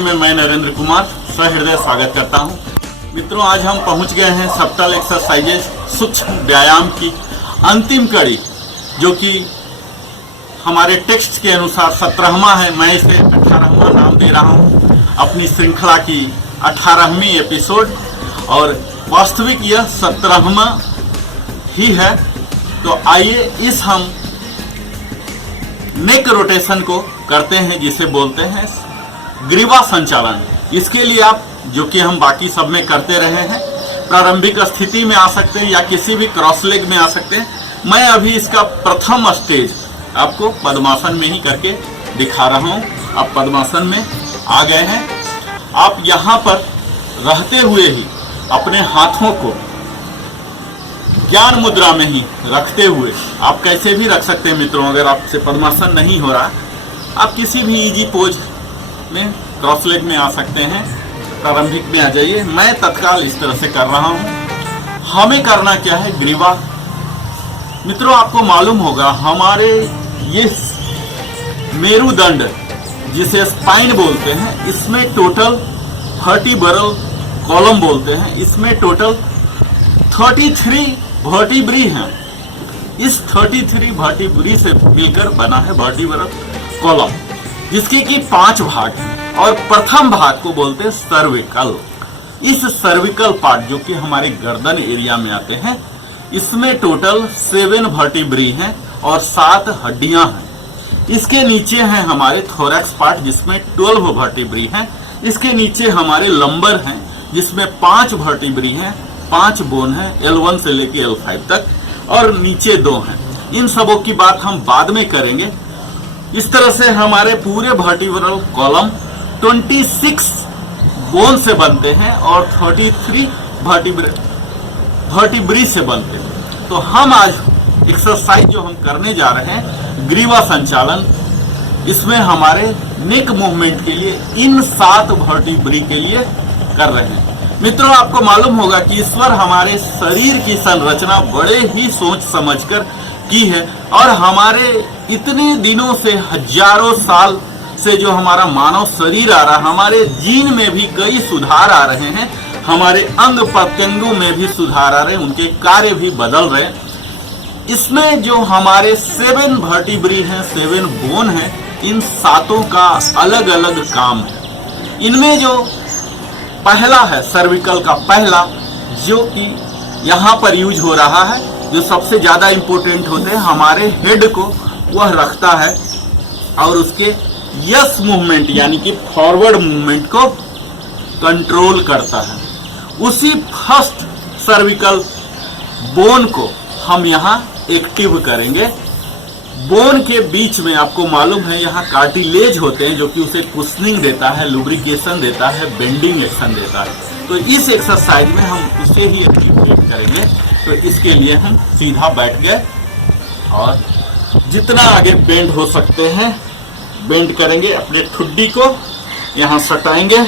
में मैं नरेंद्र कुमार सहृदय स्वागत करता हूं। मित्रों, आज हम पहुंच गए हैं सब्टल एक्सरसाइजेज सूक्ष्म व्यायाम की अंतिम कड़ी, जो कि हमारे टेक्स्ट के अनुसार 17वां है। मैं इसे 18वां नाम दे रहा हूं, अपनी श्रृंखला की 18वीं एपिसोड, और वास्तविक यह 17वां ही है। तो आइए इस हम नेक रोटेशन को करते हैं, जिसे बोलते हैं ग्रीवा संचालन। इसके लिए आप, जो कि हम बाकी सब में करते रहे हैं, प्रारंभिक स्थिति में आ सकते हैं या किसी भी क्रॉस लेग में आ सकते हैं। मैं अभी इसका प्रथम स्टेज आपको पद्मासन में ही करके दिखा रहा हूं। आप पद्मासन में आ गए हैं। आप यहां पर रहते हुए ही अपने हाथों को ज्ञान मुद्रा में ही रखते हुए, आप कैसे भी रख सकते हैं मित्रों। अगर आपसे पद्मासन नहीं हो रहा, आप किसी भी इजी पोज में क्रॉस लेग में आ सकते हैं। प्रारंभिक में आ जाइए। मैं तत्काल इस तरह से कर रहा हूं। हमें करना क्या है, ग्रीवा। मित्रों, आपको मालूम होगा हमारे ये मेरुदंड, जिसे स्पाइन बोलते हैं, इसमें टोटल वर्टिब्रल कॉलम बोलते हैं, इसमें टोटल 33 वर्टिब्री हैं। इस 33 वर्टिब्री से मिलकर बना है वर्टिब्रल कॉलम, जिसके कि 5 भाग हैं। और प्रथम भाग को बोलते हैं सर्विकल। इस सर्विकल पार्ट, जो कि हमारे गर्दन एरिया में आते हैं, इसमें टोटल 7 वर्टिब्री हैं और 7 हड्डियां हैं। इसके नीचे हैं हमारे थोरैक्स पार्ट, जिसमें 12 वर्टिब्री हैं। इसके नीचे हमारे लंबर हैं, जिसमें 5 वर्टिब्री हैं, 5 बोन हैं, L1 से लेके L5 तक, और नीचे 2 हैं। इन सबों की बात हम बाद में करेंगे। इस तरह से हमारे पूरे वर्टिब्रल कॉलम 26 बोन से बनते हैं और 33 वर्टिब्री से बनते हैं। तो हम आज एक्सरसाइज जो हम करने जा रहे हैं, ग्रीवा संचालन, इसमें हमारे नेक मूवमेंट के लिए इन 7 वर्टिब्री के लिए कर रहे हैं। मित्रों, आपको मालूम होगा कि ईश्वर हमारे शरीर की संरचना बड़े ही सोच समझकर की है, और हमारे इतने दिनों से, हजारों साल से जो हमारा मानव शरीर आ रहा, हमारे जीन में भी कई सुधार आ रहे हैं, हमारे अंग प्रत्यंगों में भी सुधार आ रहे हैं, उनके कार्य भी बदल रहे हैं। इसमें जो हमारे 7 वर्टिब्री हैं, 7 बोन हैं, इन 7 का अलग अलग काम है। इनमें जो पहला है सर्विकल का पहला, जो कि यहाँ पर यूज हो रहा है, जो सबसे ज्यादा इंपोर्टेंट होते हैं, हमारे हेड को वह रखता है और उसके यस मूवमेंट यानी कि फॉरवर्ड मूवमेंट को कंट्रोल करता है। उसी फर्स्ट सर्विकल बोन को हम यहाँ एक्टिव करेंगे। बोन के बीच में आपको मालूम है यहाँ कार्टिलेज होते हैं, जो कि उसे कुशनिंग देता है, लुब्रिकेशन देता है, बेंडिंग एक्शन देता है। तो इस एक्सरसाइज में हम उसे ही एक्टिवेट करेंगे। तो इसके लिए हम सीधा बैठ गए और जितना आगे बेंड हो सकते हैं बेंड करेंगे। अपने ठुड्डी को यहाँ सटाएंगे,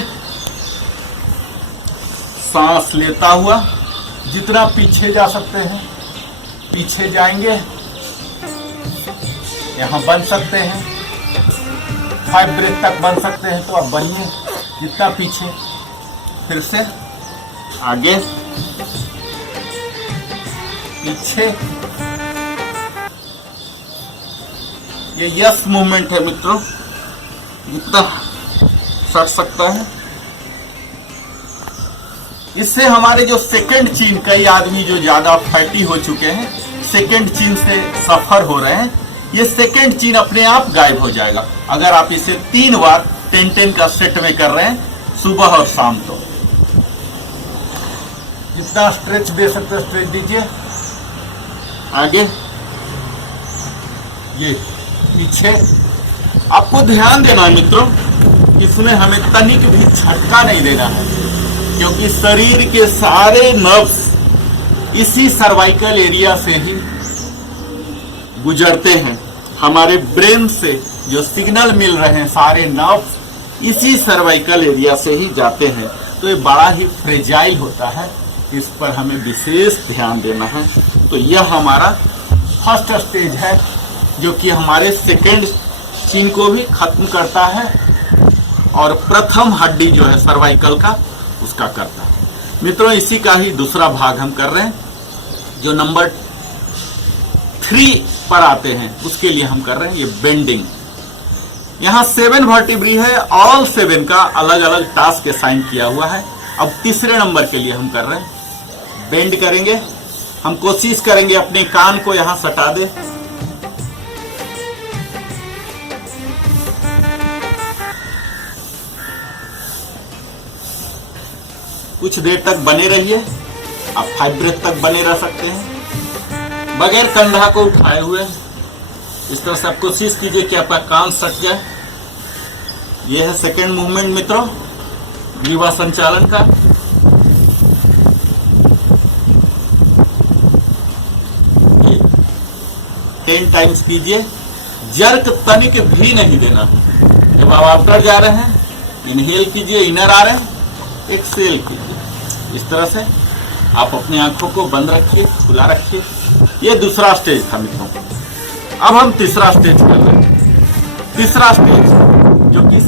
सांस लेता हुआ जितना पीछे जा सकते हैं पीछे जाएंगे। यहाँ बन सकते हैं, 5 ब्रेथ तक बन सकते हैं, तो अब बनिए जितना पीछे। फिर से आगे पीछे। ये यस मूवमेंट है मित्रों, जितना सट सकता है। इससे हमारे जो सेकंड चीन, कई आदमी जो ज्यादा फैटी हो चुके हैं, सेकंड चीन से सफर हो रहे हैं, ये सेकंड चीन अपने आप गायब हो जाएगा अगर आप इसे 3 बार 10-10 का सेट में कर रहे हैं, सुबह और शाम। तो जितना स्ट्रेच दे सकते स्ट्रेच दीजिए। आगे, ये पीछे। आपको ध्यान देना है मित्रों, इसमें हमें तनिक भी झटका नहीं देना है, क्योंकि शरीर के सारे नर्व्स इसी सर्वाइकल एरिया से ही गुजरते हैं। हमारे ब्रेन से जो सिग्नल मिल रहे हैं, सारे नर्व्स इसी सर्वाइकल एरिया से ही जाते हैं। तो ये बड़ा ही फ्रेजाइल होता है, इस पर हमें विशेष ध्यान देना है। तो यह हमारा फर्स्ट स्टेज है, जो कि हमारे सेकेंड चीन को भी खत्म करता है और प्रथम हड्डी जो है सर्वाइकल का उसका करता है। मित्रों, इसी का ही दूसरा भाग हम कर रहे हैं, जो नंबर 3 पर आते हैं उसके लिए हम कर रहे हैं ये बेंडिंग। यहां 7 वर्टिब्री है, ऑल 7 का अलग अलग टास्क असाइन किया हुआ है। अब तीसरे नंबर के लिए हम कर रहे हैं बेंड करेंगे। हम कोशिश करेंगे अपने कान को यहां सटा दे, कुछ देर तक बने रहिए। आप 5 ब्रेथ तक बने रह सकते हैं बगैर कंधा को उठाए हुए। इस तरह से आप कोशिश कीजिए कि आपका कान सट जाए। यह है सेकेंड मूवमेंट मित्रों, ग्रीवा संचालन का। ये 10 टाइम्स कीजिए। जर्क तनिक भी नहीं देना। जब आप डर जा रहे हैं, इनहेल कीजिए, इनर आ रहे हैं, एक्सेल कीजिए। इस तरह से आप अपनी आंखों को बंद रखिए, खुला रखिए। ये दूसरा स्टेज था मित्रों। अब हम तीसरा स्टेज कर रहे हैं। तीसरा स्टेज जो कि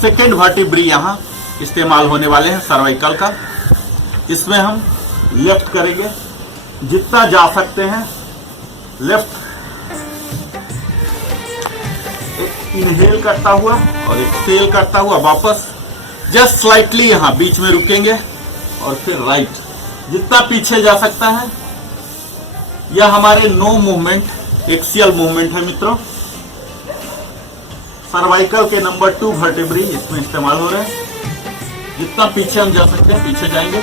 सेकेंड वर्टिब्री यहां इस्तेमाल होने वाले हैं सर्वाइकल का। इसमें हम लेफ्ट करेंगे, जितना जा सकते हैं लेफ्ट, एक इनहेल करता हुआ और एक्सेल करता हुआ वापस जस्ट स्लाइटली यहां बीच में रुकेंगे और फिर राइट, जितना पीछे जा सकता है। यह हमारे नो मूवमेंट एक्सियल मूवमेंट है मित्रों। सर्वाइकल के नंबर 2 वर्टिब्री इसमें इस्तेमाल हो रहे हैं। जितना पीछे हम जा सकते हैं पीछे जाएंगे,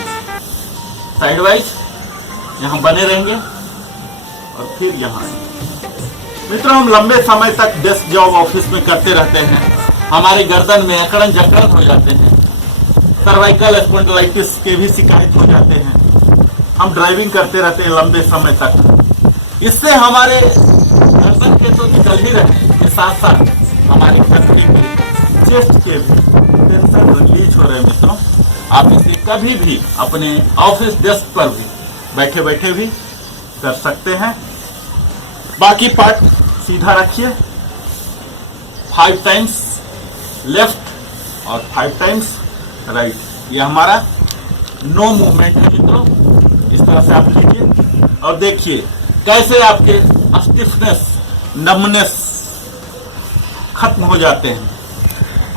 साइड वाइज यहां बने रहेंगे और फिर यहां आएंगे। मित्रों, हम लंबे समय तक डेस्क जॉब ऑफिस में करते रहते हैं, हमारी गर्दन में अकड़न जकड़न हो जाते हैं, सर्वाइकल स्पॉन्डिलाइटिस के भी शिकायत हो जाते हैं। हम ड्राइविंग करते रहते हैं लंबे समय तक। इससे हमारे गर्दन के तो निकल ही रहे हैं, साथ साथ हमारी छाती के, चेस्ट के भी टेंशन रिलीज हो रहे हैं मित्रों। आप इसे कभी भी अपने ऑफिस डेस्क पर भी बैठे बैठे भी कर सकते हैं। बाकी पार्ट सीधा रखिए। 5 टाइम्स लेफ्ट और 5 टाइम्स राइट। ये हमारा नो मूवमेंट है मित्रों। इस तरह से आप कीजिए और देखिए कैसे आपके स्टिफनेस, नमनेस खत्म हो जाते हैं।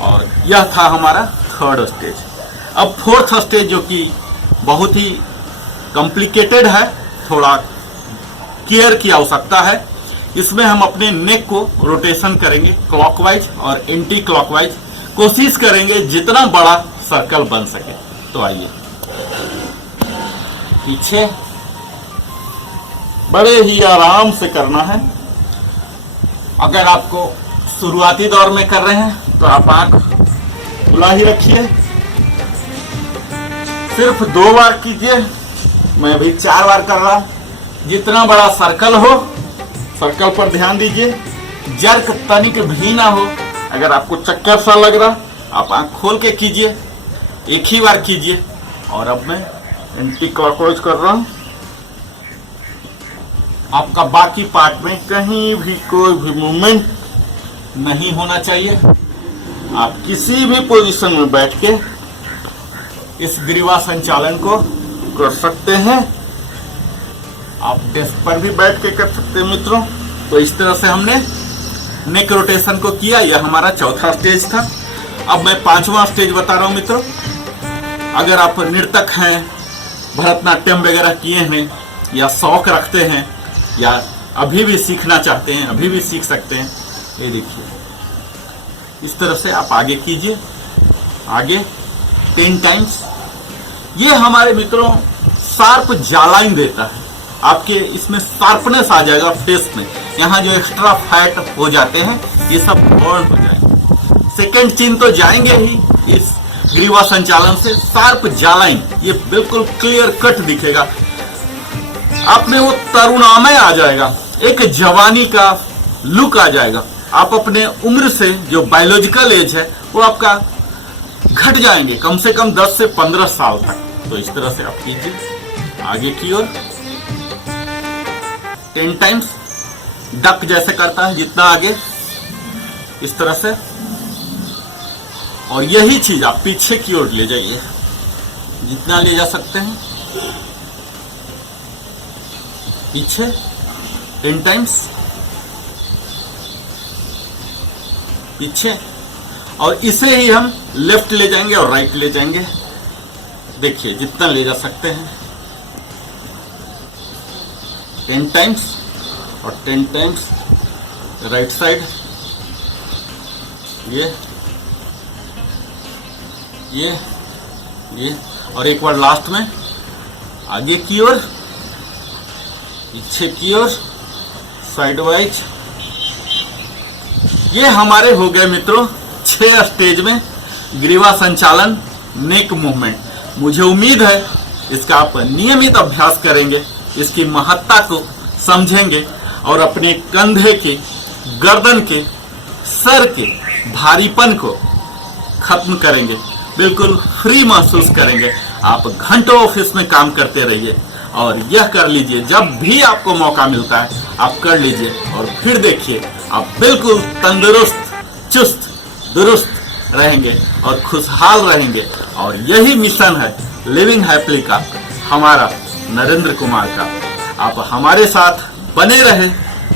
और यह था हमारा थर्ड स्टेज। अब फोर्थ स्टेज जो कि बहुत ही कॉम्प्लिकेटेड है, थोड़ा केयर की आवश्यकता है। इसमें हम अपने नेक को रोटेशन करेंगे क्लॉकवाइज और एंटी क्लॉकवाइज। कोशिश करेंगे जितना बड़ा सर्कल बन सके। तो आइए पीछे बड़े ही आराम से करना है। अगर आपको शुरुआती दौर में कर रहे हैं तो आप आंख खुला ही रखिए। सिर्फ 2 बार कीजिए, मैं भी 4 बार कर रहा हूं। जितना बड़ा सर्कल हो, सर्कल पर ध्यान दीजिए, जर्क तनिक भी ना हो। अगर आपको चक्कर सा लग रहा, आप आंख खोल के कीजिए, एक ही बार कीजिए। और अब मैं एंटी क्लॉकवाइज कर रहा हूं। आपका बाकी पार्ट में कहीं भी कोई भी मूवमेंट नहीं होना चाहिए। आप किसी भी पोजीशन में बैठ के इस ग्रीवा संचालन को कर सकते हैं। आप डेस्क पर भी बैठ के कर सकते हैं मित्रों। तो इस तरह से हमने नेक रोटेशन को किया। यह हमारा चौथा स्टेज था। अब मैं 5वां स्टेज बता रहा हूं मित्रों। अगर आप नृतक हैं, भरतनाट्यम वगैरह किए हैं या शौक रखते हैं या अभी भी सीखना चाहते हैं, अभी भी सीख सकते हैं। ये देखिए इस तरह से आप आगे कीजिए, आगे 10 टाइम्स। ये हमारे मित्रों शार्प जालाइन देता है। आपके इसमें शार्पनेस आ जाएगा फेस में। यहाँ जो एक्स्ट्रा फैट हो जाते हैं ये सब बर्न हो जाएंगे। सेकेंड चिन्ह तो जाएंगे ही इस ग्रीवा संचालन से। शार्प जालाइन ये बिल्कुल क्लियर कट दिखेगा। आप में वो तरुणामय आ जाएगा, एक जवानी का लुक आ जाएगा। आप अपने उम्र से जो बायोलॉजिकल एज है वो आपका घट जाएंगे कम से कम 10 से 15 साल तक। तो इस तरह से आप कीजिए आगे की ओर 10 टाइम्स। डक जैसे करता है जितना आगे, इस तरह से और यही चीज आप पीछे की ओर ले जाइए, जितना ले जा सकते हैं पीछे 10 टाइम्स पीछे, और इसे ही हम लेफ्ट ले जाएंगे और राइट ले जाएंगे। देखिए जितना ले जा सकते हैं 10 टाइम्स और 10 टाइम्स राइट साइड, ये और एक बार लास्ट में आगे की ओर, पीछे की ओर, साइड वाइज। ये हमारे हो गए मित्रों 6 स्टेज में ग्रीवा संचालन नेक मूवमेंट। मुझे उम्मीद है इसका आप नियमित अभ्यास करेंगे, इसकी महत्ता को समझेंगे और अपने कंधे के, गर्दन के, सर के भारीपन को खत्म करेंगे, बिल्कुल फ्री महसूस करेंगे। आप घंटों ऑफिस में काम करते रहिए और यह कर लीजिए, जब भी आपको मौका मिलता है आप कर लीजिए और फिर देखिए आप बिल्कुल तंदुरुस्त, चुस्त दुरुस्त रहेंगे और खुशहाल रहेंगे। और यही मिशन है लिविंग हैप्पीली का, हमारा नरेंद्र कुमार का। आप हमारे साथ बने रहे,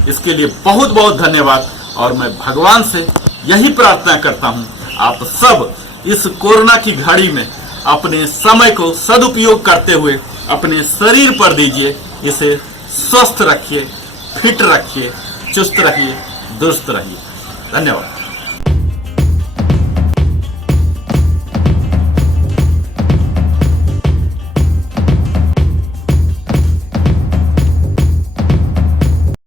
इसके लिए बहुत बहुत धन्यवाद। और मैं भगवान से यही प्रार्थना करता हूं आप सब इस कोरोना की घड़ी में अपने समय को सदुपयोग करते हुए अपने शरीर पर दीजिए, इसे स्वस्थ रखिए, फिट रखिए, चुस्त रहिए, दुरुस्त रहिए। धन्यवाद।